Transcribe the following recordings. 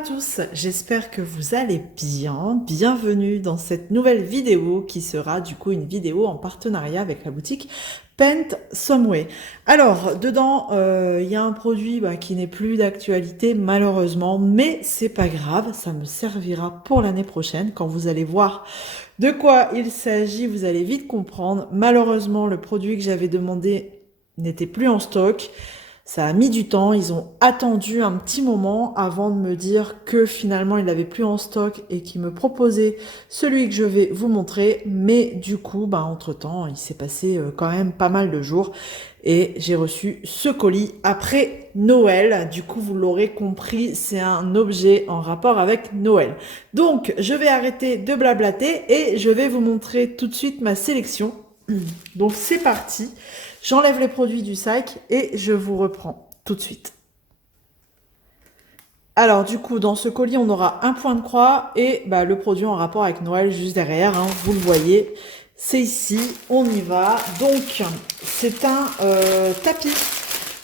à tous, j'espère que vous allez bien. Bienvenue dans cette nouvelle vidéo qui sera du coup une vidéo en partenariat avec la boutique Paint Someway. Alors, dedans, il y a un produit qui n'est plus d'actualité malheureusement, mais c'est pas grave, ça me servira pour l'année prochaine. Quand vous allez voir de quoi il s'agit, vous allez vite comprendre. Malheureusement, le produit que j'avais demandé n'était plus en stock. Ça a mis du temps, ils ont attendu un petit moment avant de me dire que finalement il n'avait plus en stock et qu'ils me proposaient celui que je vais vous montrer. Mais du coup, entre-temps, il s'est passé quand même pas mal de jours et j'ai reçu ce colis après Noël. Du coup, vous l'aurez compris, c'est un objet en rapport avec Noël. Donc, je vais arrêter de blablater et je vais vous montrer tout de suite ma sélection. Donc, c'est parti. J'enlève les produits du sac et je vous reprends tout de suite. Alors du coup, dans ce colis, on aura un point de croix et le produit en rapport avec Noël juste derrière, hein, vous le voyez. C'est ici, on y va. Donc, c'est un tapis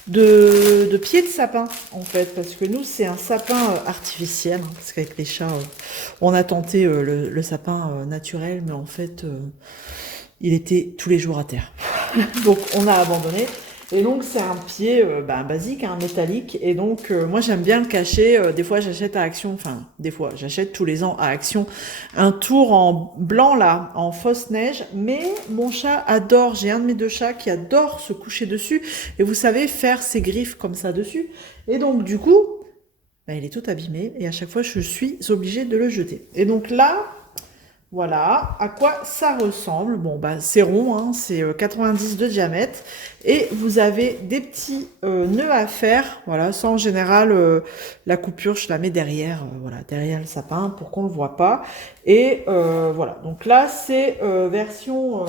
de pied de sapin, en fait, parce que nous, c'est un sapin artificiel, hein, parce qu'avec les chats, on a tenté le sapin naturel, mais en fait, il était tous les jours à terre. Donc on a abandonné. Et donc c'est un pied basique, hein, métallique. Et donc moi j'aime bien le cacher. Des fois j'achète à Action, enfin des fois j'achète tous les ans à Action un tour en blanc là, en fausse neige. Mais mon chat adore, j'ai un de mes deux chats qui adore se coucher dessus. Et vous savez, faire ses griffes comme ça dessus. Et donc du coup, il est tout abîmé. Et à chaque fois je suis obligée de le jeter. Et donc là, voilà à quoi ça ressemble. Bon, c'est rond, hein, c'est 90 de diamètre. Et vous avez des petits nœuds à faire. Voilà, ça en général, la coupure, je la mets derrière, voilà, derrière le sapin pour qu'on ne le voit pas. Et voilà, donc là, c'est version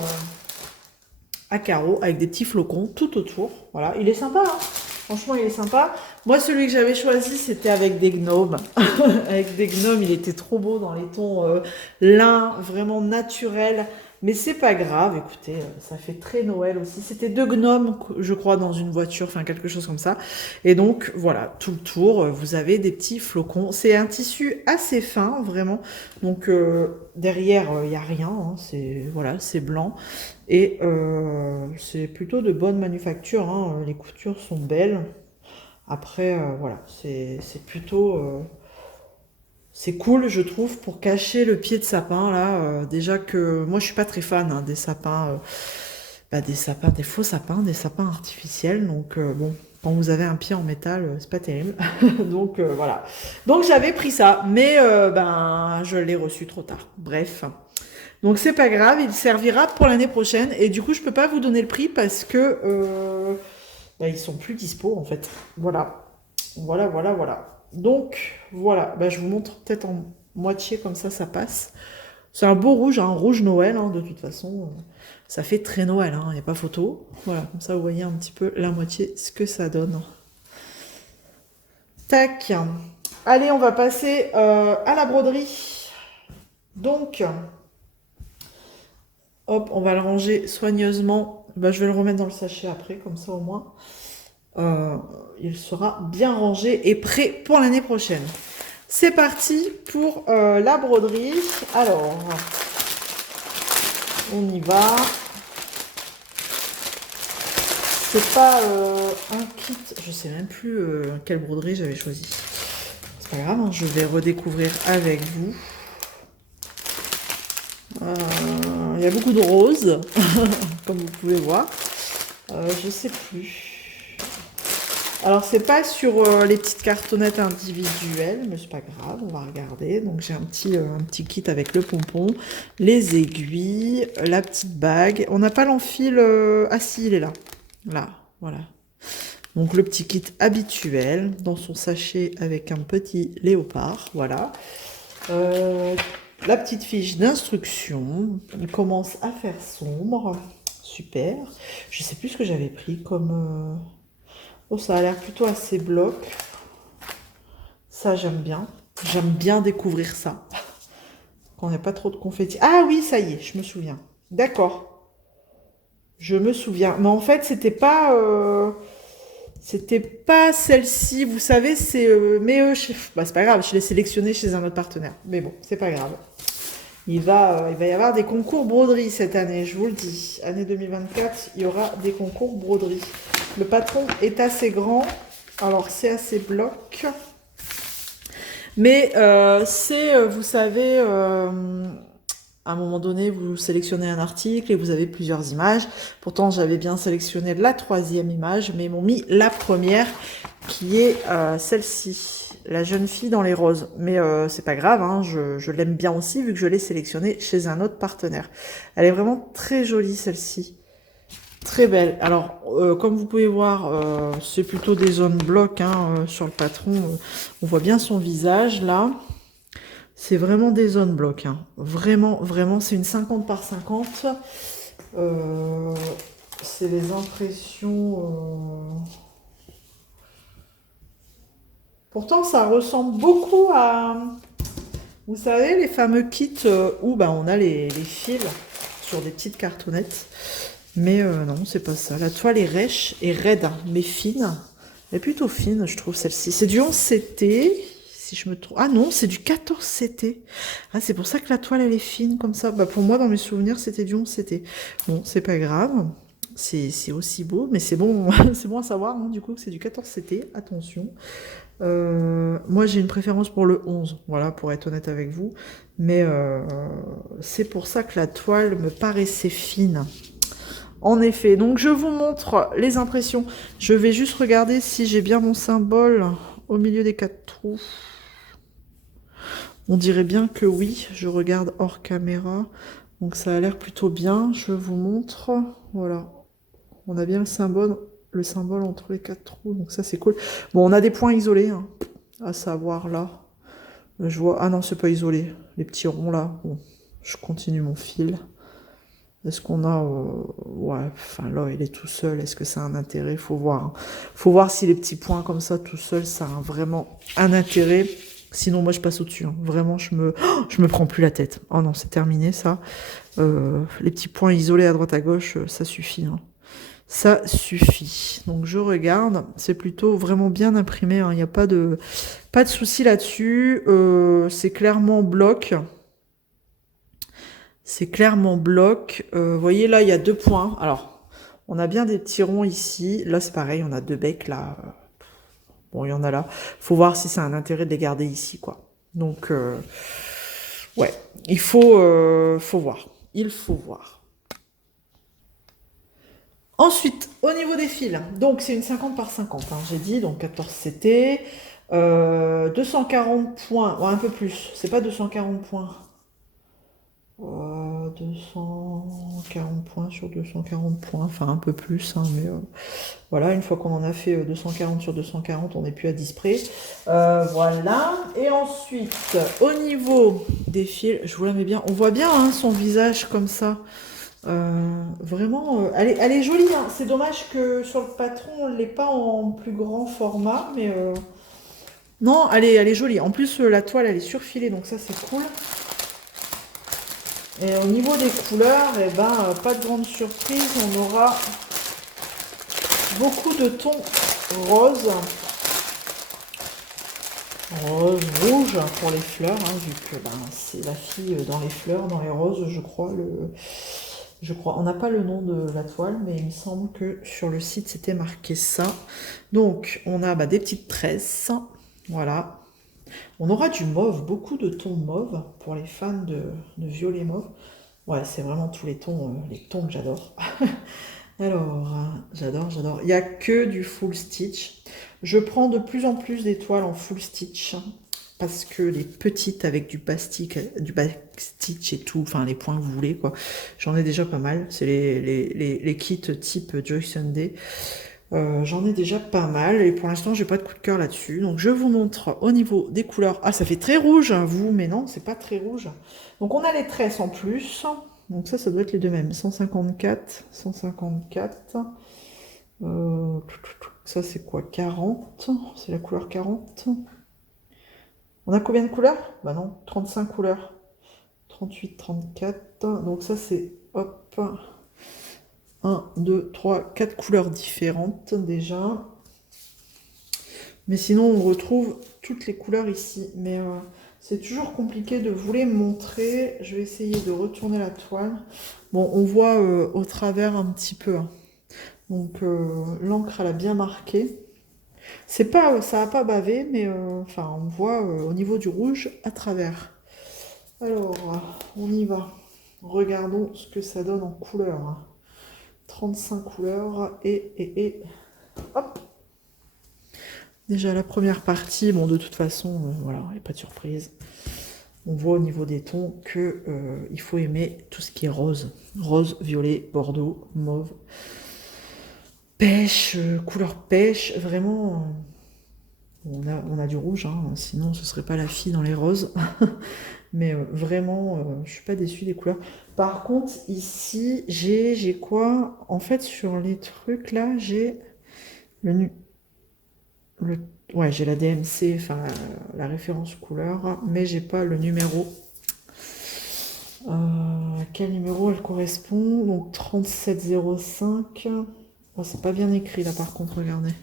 à carreaux avec des petits flocons tout autour. Voilà, il est sympa, hein. Franchement, il est sympa. Moi, celui que j'avais choisi, c'était avec des gnomes. Avec des gnomes, il était trop beau dans les tons lin, vraiment naturel. Mais c'est pas grave, écoutez, ça fait très Noël aussi. C'était deux gnomes, je crois, dans une voiture, enfin quelque chose comme ça. Et donc, voilà, tout le tour, vous avez des petits flocons. C'est un tissu assez fin, vraiment. Donc, derrière, il n'y a rien, hein. C'est voilà, c'est blanc. Et c'est plutôt de bonne manufacture, hein. Les coutures sont belles. Après, voilà, c'est plutôt... c'est cool, je trouve, pour cacher le pied de sapin, là. Déjà que moi, je suis pas très fan, hein, des sapins, des faux sapins, des sapins artificiels. Donc, bon, quand vous avez un pied en métal, c'est pas terrible. Donc, voilà. Donc, j'avais pris ça, mais je l'ai reçu trop tard. Bref. Donc c'est pas grave, il servira pour l'année prochaine. Et du coup, je peux pas vous donner le prix parce que ils sont plus dispo en fait. Voilà, voilà. Donc voilà, je vous montre peut-être en moitié comme ça passe. C'est un beau rouge, un rouge Noël, hein, de toute façon. Ça fait très Noël, hein, il n'y a pas photo. Voilà, comme ça vous voyez un petit peu la moitié ce que ça donne. Tac. Allez, on va passer à la broderie. Donc, hop, on va le ranger soigneusement. Je vais le remettre dans le sachet après, comme ça au moins. Il sera bien rangé et prêt pour l'année prochaine. C'est parti pour la broderie. Alors, on y va. C'est pas un kit, je sais même plus quelle broderie j'avais choisi. C'est pas grave, hein, je vais redécouvrir avec vous. Il y a beaucoup de roses, comme vous pouvez voir. Je sais plus. Alors, c'est pas sur les petites cartonnettes individuelles, mais c'est pas grave, on va regarder. Donc, j'ai un petit kit avec le pompon, les aiguilles, la petite bague. On n'a pas l'enfil... Ah si, il est là. Là, voilà. Donc, le petit kit habituel dans son sachet avec un petit léopard, voilà. La petite fiche d'instruction. Il commence à faire sombre. Super. Je sais plus ce que j'avais pris comme... Oh, ça a l'air plutôt assez bloc. Ça, j'aime bien. J'aime bien découvrir ça. Quand il n'y a pas trop de confettis. Ah oui, ça y est, je me souviens. D'accord. Je me souviens. Mais en fait, c'était pas... C'était pas celle-ci, vous savez, c'est... bah, c'est pas grave, je l'ai sélectionné chez un autre partenaire. Mais bon, c'est pas grave. Il va y avoir des concours broderie cette année, je vous le dis. Année 2024, il y aura des concours broderie. Le patron est assez grand, alors c'est assez bloc. Mais vous savez, à un moment donné, vous sélectionnez un article et vous avez plusieurs images. Pourtant, j'avais bien sélectionné la 3e image, mais ils m'ont mis la première, qui est celle-ci. La jeune fille dans les roses. Mais c'est pas grave, hein, je l'aime bien aussi, vu que je l'ai sélectionnée chez un autre partenaire. Elle est vraiment très jolie, celle-ci. Très belle. Alors, comme vous pouvez voir, c'est plutôt des zones blocs hein, sur le patron. On voit bien son visage, là. C'est vraiment des zones blocs. Hein. Vraiment, vraiment, c'est une 50 par 50. C'est les impressions... Pourtant, ça ressemble beaucoup à... Vous savez, les fameux kits où bah, on a les fils sur des petites cartonnettes. Mais non, c'est pas ça. La toile est rêche et raide, mais fine. Elle est plutôt fine, je trouve, celle-ci. C'est du 11 CT, si je me trompe. Ah non, c'est du 14 CT. Ah, c'est pour ça que la toile, elle est fine, comme ça. Bah, pour moi, dans mes souvenirs, c'était du 11 CT. Bon, c'est pas grave. C'est aussi beau, mais c'est bon, c'est bon à savoir, hein, du coup, que c'est du 14 CT. Attention. Moi, j'ai une préférence pour le 11, voilà, pour être honnête avec vous. Mais c'est pour ça que la toile me paraissait fine. En effet, donc je vous montre les impressions. Je vais juste regarder si j'ai bien mon symbole au milieu des 4 trous. On dirait bien que oui, je regarde hors caméra. Donc ça a l'air plutôt bien. Je vous montre. Voilà. On a bien le symbole entre les 4 trous. Donc ça c'est cool. Bon, on a des points isolés, hein, à savoir là. Je vois. Ah non, c'est pas isolé. Les petits ronds là. Bon, je continue mon fil. Est-ce qu'on a... ouais, enfin là, il est tout seul. Est-ce que ça a un intérêt? Faut voir. Hein. Faut voir si les petits points comme ça, tout seul, ça a vraiment un intérêt. Sinon, moi, je passe au-dessus. Hein. Vraiment, je me prends plus la tête. Oh non, c'est terminé, ça. Les petits points isolés à droite, à gauche, ça suffit. Hein. Ça suffit. Donc, je regarde. C'est plutôt vraiment bien imprimé. Hein. Il n'y a pas de souci là-dessus. C'est clairement bloc. C'est clairement bloc. Vous voyez, là, il y a 2 points. Alors, on a bien des petits ronds ici. Là, c'est pareil, on a 2 becs, là. Bon, il y en a là. Faut voir si ça a un intérêt de les garder ici, quoi. Donc, ouais, il faut voir. Il faut voir. Ensuite, au niveau des fils, donc c'est une 50 par 50, hein, j'ai dit, donc 14 CT. 240 points, ouais, un peu plus. C'est pas 240 points. 240 points sur 240 points, enfin un peu plus, hein, mais voilà, une fois qu'on en a fait 240 sur 240, on n'est plus à 10 près. Voilà, et ensuite, au niveau des fils, je vous la mets bien, on voit bien hein, son visage comme ça. Vraiment, elle est jolie, hein. C'est dommage que sur le patron, on ne l'ait pas en plus grand format, mais non, elle est jolie. En plus, la toile, elle est surfilée, donc ça, c'est cool. Et au niveau des couleurs, eh ben, pas de grande surprise, on aura beaucoup de tons roses. Rose, rouge pour les fleurs, hein, vu que ben, c'est la fille dans les fleurs, dans les roses, je crois. On n'a pas le nom de la toile, mais il me semble que sur le site, c'était marqué ça. Donc, on a des petites tresses, voilà. On aura du mauve, beaucoup de tons mauve pour les fans de violet mauve. Ouais, c'est vraiment tous les tons que j'adore. Alors, j'adore. Il n'y a que du full stitch. Je prends de plus en plus des toiles en full stitch parce que les petites avec du backstitch et tout, enfin les points que vous voulez, quoi. J'en ai déjà pas mal. C'est les kits type Joy Sunday. J'en ai déjà pas mal et pour l'instant j'ai pas de coup de cœur là-dessus. Donc je vous montre au niveau des couleurs. Ah, ça fait très rouge, hein, vous, mais non, c'est pas très rouge. Donc on a les tresses en plus. Donc ça doit être les deux mêmes. 154, 154. Ça c'est quoi? 40. C'est la couleur 40. On a combien de couleurs? Bah non, 35 couleurs. 38, 34. Donc ça c'est, hop, 1, 2, 3, 4 couleurs différentes déjà. Mais sinon, on retrouve toutes les couleurs ici. Mais c'est toujours compliqué de vous les montrer. Je vais essayer de retourner la toile. Bon, on voit au travers un petit peu, hein. Donc, l'encre, elle a bien marqué. C'est pas, ça n'a pas bavé, mais enfin, on voit au niveau du rouge à travers. Alors, on y va. Regardons ce que ça donne en couleurs. 35 couleurs et hop. Déjà la première partie, bon de toute façon, voilà, il n'y a pas de surprise. On voit au niveau des tons que il faut aimer tout ce qui est rose. Rose, violet, bordeaux, mauve, pêche, couleur pêche, vraiment. On a du rouge, hein, sinon ce serait pas la fille dans les roses. Mais vraiment, je suis pas déçue des couleurs. Par contre, ici, j'ai quoi? En fait, sur les trucs là, j'ai le, le ouais, j'ai la DMC, enfin la référence couleur, mais j'ai pas le numéro. Quel numéro elle correspond? Donc 3705. Oh, c'est pas bien écrit là par contre, regardez.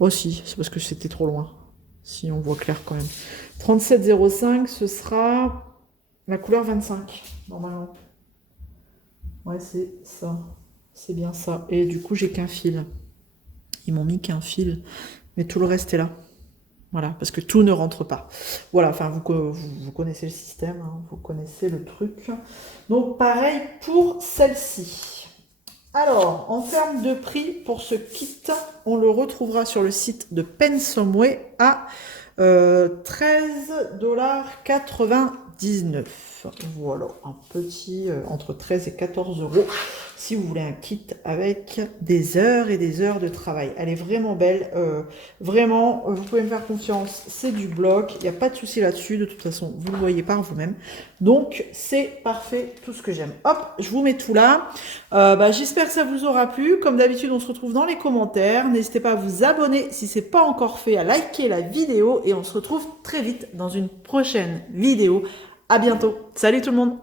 Oh si, c'est parce que c'était trop loin. Si on voit clair quand même. 3705, ce sera la couleur 25, normalement. Ouais, c'est ça. C'est bien ça. Et du coup, j'ai qu'un fil. Ils m'ont mis qu'un fil. Mais tout le reste est là. Voilà, parce que tout ne rentre pas. Voilà, enfin, vous connaissez le système, hein, vous connaissez le truc. Donc, pareil pour celle-ci. Alors, en termes de prix, pour ce kit, on le retrouvera sur le site de Pensomeway à 13,99 $. Voilà, un petit entre 13 et 14 euros si vous voulez un kit avec des heures et des heures de travail. Elle est vraiment belle, vraiment, vous pouvez me faire confiance, c'est du bloc, il n'y a pas de souci là-dessus, de toute façon, vous le voyez par vous-même. Donc, c'est parfait, tout ce que j'aime. Hop, je vous mets tout là. J'espère que ça vous aura plu. Comme d'habitude, on se retrouve dans les commentaires. N'hésitez pas à vous abonner si ce n'est pas encore fait, à liker la vidéo et on se retrouve très vite dans une prochaine vidéo. À bientôt. Salut tout le monde!